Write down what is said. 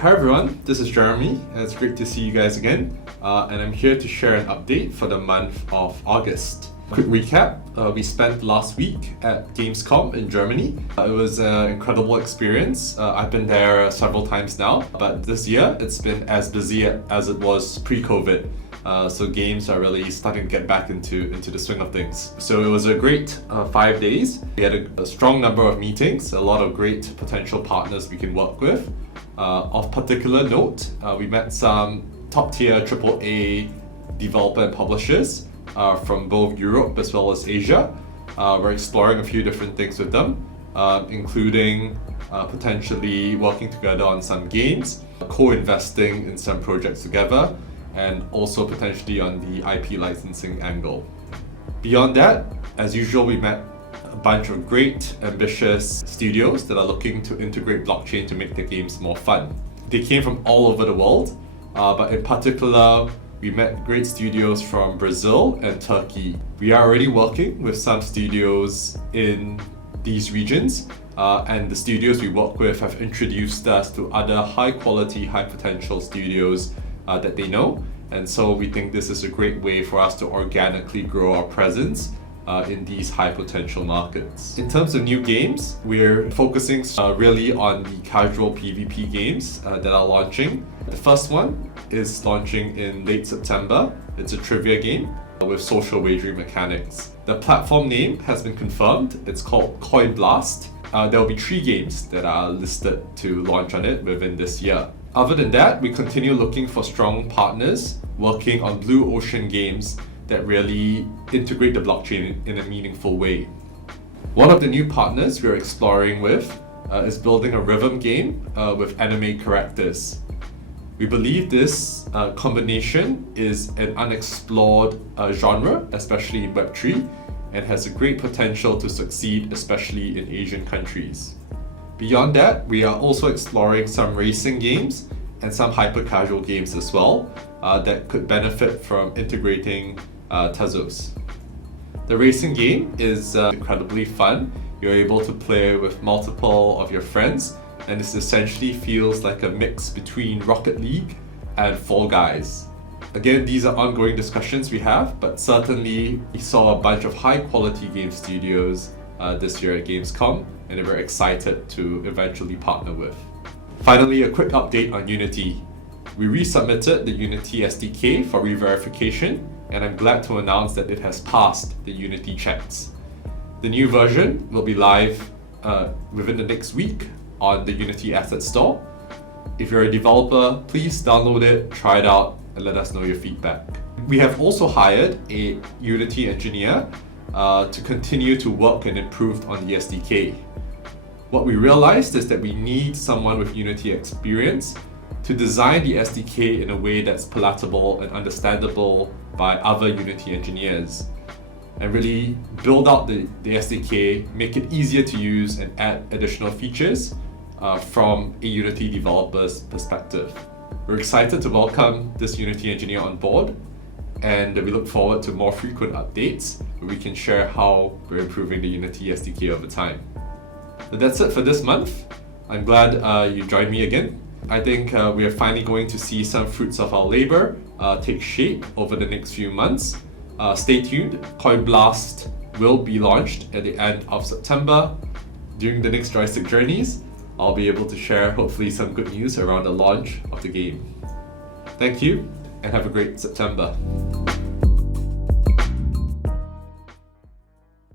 hi everyone, this is Jeremy, and it's great to see you guys again. And I'm here to share an update for the month of August. Quick recap, we spent last week at Gamescom in Germany. It was an incredible experience. I've been there several times now, but this year it's been as busy as it was pre-COVID. So games are really starting to get back into the swing of things. So it was a great 5 days. We had a strong number of meetings, a lot of great potential partners we can work with. Of particular note, we met some top-tier AAA developer and publishers from both Europe as well as Asia. We're exploring a few different things with them, including potentially working together on some games, co-investing in some projects together, and also potentially on the IP licensing angle. Beyond that, as usual, we met a bunch of great, ambitious studios that are looking to integrate blockchain to make their games more fun. They came from all over the world, but in particular, we met great studios from Brazil and Turkey. We are already working with some studios in these regions, and the studios we work with have introduced us to other high-quality, high-potential studios that they know. And so we think this is a great way for us to organically grow our presence in these high potential markets. In terms of new games, we're focusing really on the casual PvP games that are launching. The first one is launching in late September. It's a trivia game with social wagering mechanics. The platform name has been confirmed. It's called Coin Blast. There will be 3 games that are listed to launch on it within this year. Other than that, we continue looking for strong partners working on blue ocean games that really integrate the blockchain in a meaningful way. One of the new partners we're exploring with is building a rhythm game with anime characters. We believe this combination is an unexplored genre, especially in Web3, and has a great potential to succeed, especially in Asian countries. Beyond that, we are also exploring some racing games and some hyper-casual games as well that could benefit from integrating Tezos. The racing game is incredibly fun. You're able to play with multiple of your friends, and it essentially feels like a mix between Rocket League and Fall Guys. Again, these are ongoing discussions we have, but certainly we saw a bunch of high-quality game studios this year at Gamescom, and we're excited to eventually partner with. Finally, a quick update on Unity. We resubmitted the Unity SDK for re-verification, and I'm glad to announce that it has passed the Unity checks. The new version will be live within the next week on the Unity Asset Store. If you're a developer, please download it, try it out, and let us know your feedback. We have also hired a Unity engineer to continue to work and improve on the SDK. What we realized is that we need someone with Unity experience to design the SDK in a way that's palatable and understandable by other Unity engineers, and really build out the SDK, make it easier to use and add additional features from a Unity developer's perspective. We're excited to welcome this Unity engineer on board, and we look forward to more frequent updates where we can share how we're improving the Unity SDK over time. But that's it for this month. I'm glad you joined me again. I think we are finally going to see some fruits of our labor take shape over the next few months. Stay tuned. Coin Blast will be launched at the end of September. During the next Joystick journeys, I'll be able to share hopefully some good news around the launch of the game. Thank you, and have a great September.